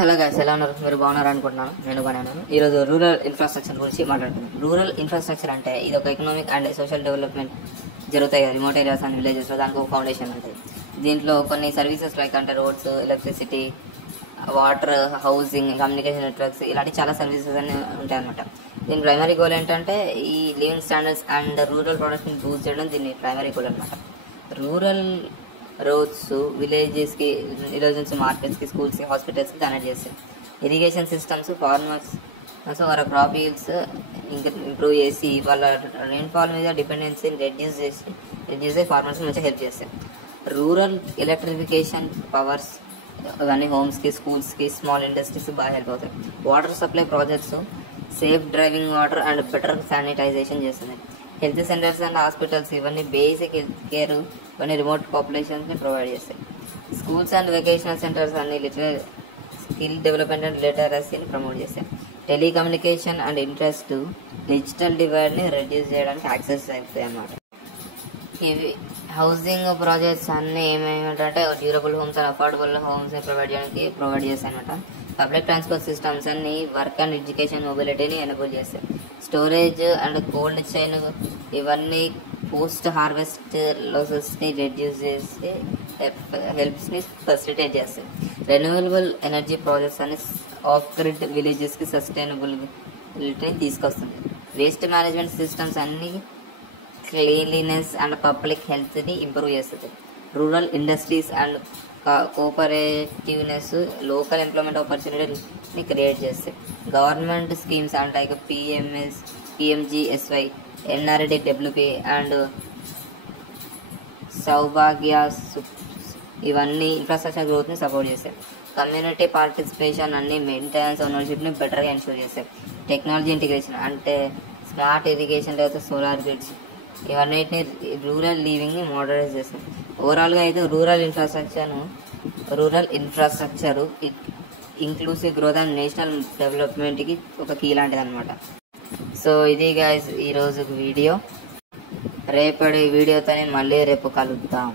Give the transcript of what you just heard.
Hello guys, ఎలా ఉన్నారు? మీరు బాగున్నారు అనుకుంటున్నాను. నేను బాగానే ఉన్నాను. ఈరోజు రూరల్ ఇన్ఫ్రాస్ట్రక్చర్ గురించి మాట్లాడుతున్నాను. రూరల్ ఇన్ఫ్రాస్ట్రక్చర్ అంటే ఇది ఒక ఎకనామిక్ అండ్ సోషల్ డెవలప్మెంట్ జరుగుతాయి కదా, రిమోట్ ఏరియాస్ అండ్ విలేజెస్లో. దానికి ఒక ఫౌండేషన్ ఉంటుంది. దీంట్లో కొన్ని సర్వీసెస్ లైక్ అంటే roads, electricity, water, housing, communication networks, ఇలాంటి చాలా సర్వీసెస్ అన్ని ఉంటాయి అనమాట. దీని ప్రైమరీ గోల్ ఏంటంటే ఈ లివింగ్ స్టాండర్డ్స్ అండ్ రూరల్ ప్రొడక్ట్ని బూస్ట్ చేయడం దీని ప్రైమరీ గోల్ అనమాట. రూరల్ రోడ్స్ విలేజెస్కి, విలేజెస్ మార్కెట్స్కి, స్కూల్స్కి, హాస్పిటల్స్కి కనెక్ట్ చేస్తాయి. ఇరిగేషన్ సిస్టమ్స్ ఫార్మర్స్ వాళ్ళ క్రాప్ ఈల్డ్స్ ఇంకా ఇంప్రూవ్ చేసి వాళ్ళ రెయిన్ఫాల్ మీద డిపెండెన్సీని రెడ్యూస్ చేసి ఫార్మర్స్కి మంచిగా హెల్ప్ చేస్తాయి. రూరల్ ఎలక్ట్రిఫికేషన్ పవర్స్ ఇవన్నీ హోమ్స్కి, స్కూల్స్కి, స్మాల్ ఇండస్ట్రీస్కి బాగా హెల్ప్ అవుతాయి. Water supply projects safe driving water and better sanitization చేస్తుంది. హెల్త్ సెంటర్స్ అండ్ హాస్పిటల్స్ ఇవన్నీ బేసిక్ హెల్త్ కేర్ ఇవన్నీ రిమోట్ పాపులేషన్స్ని ప్రొవైడ్ చేస్తాయి. స్కూల్స్ అండ్ వెకేషనల్ సెంటర్స్ అన్ని స్కిల్ డెవలప్మెంట్ అండ్ లిటరసీని ప్రమోట్ చేస్తాయి. టెలికమ్యూనికేషన్ అండ్ ఇంట్రెస్ట్ డిజిటల్ డివైడ్ని రెడ్యూస్ చేయడానికి యాక్సెస్ అవుతాయి అన్నమాట. ఇవి హౌసింగ్ ప్రాజెక్ట్స్ అన్నీ ఏమేమిటంటే డ్యూరబుల్ హోమ్స్ అండ్ అఫోర్డబుల్ హోమ్స్ని ప్రొవైడ్ చేస్తాయి అనమాట. పబ్లిక్ ట్రాన్స్పోర్ట్ సిస్టమ్స్ అన్ని వర్క్ అండ్ ఎడ్యుకేషన్ మొబిలిటీని ఎనేబుల్ చేస్తాయి. స్టోరేజ్ అండ్ కోల్డ్ చైన్ ఇవన్నీ పోస్ట్ హార్వెస్ట్ లాసెస్ని రెడ్యూస్ చేసి హెల్ప్స్ని ఫెసిలిటేట్ చేస్తాయి. రెన్యూవబుల్ ఎనర్జీ ప్రాజెక్ట్స్ అన్ని ఆఫ్ గ్రిడ్ విలేజెస్కి సస్టైనబిలిటీ తీసుకొస్తుంది. వేస్ట్ మేనేజ్మెంట్ సిస్టమ్స్ అన్ని క్లీన్లీనెస్ అండ్ పబ్లిక్ హెల్త్ని ఇంప్రూవ్ చేస్తుంది. రూరల్ ఇండస్ట్రీస్ అండ్ కోఆపరేటివ్నెస్ లోకల్ ఎంప్లాయ్మెంట్ ఆపర్చునిటీని క్రియేట్ చేస్తాయి. గవర్నమెంట్ స్కీమ్స్ అంటే PMGSY, NRDWP అండ్ సౌభాగ్య ఇవన్నీ ఇన్ఫ్రాస్ట్రక్చర్ గ్రోత్ని సపోర్ట్ చేస్తాయి. కమ్యూనిటీ పార్టిసిపేషన్ అన్ని మెయింటెనెన్స్ ఓనర్షిప్ని బెటర్గా ఎన్షూర్ చేస్తాయి. టెక్నాలజీ ఇంటిగ్రేషన్ అంటే స్మార్ట్ ఇరిగేషన్ లేదా సోలార్ గ్రిడ్స్ ఇవన్నిటిని రూరల్ లివింగ్ని మోడరైజ్ చేస్తాయి. ఓవరాల్గా అయితే rural infrastructure inclusive growth and national డెవలప్మెంట్కి ఒక కీ లాంటిది అనమాట. సో ఇది గైస్ ఈరోజు వీడియో. రేపటి వీడియోతో మళ్ళీ రేపు కలుద్దాం.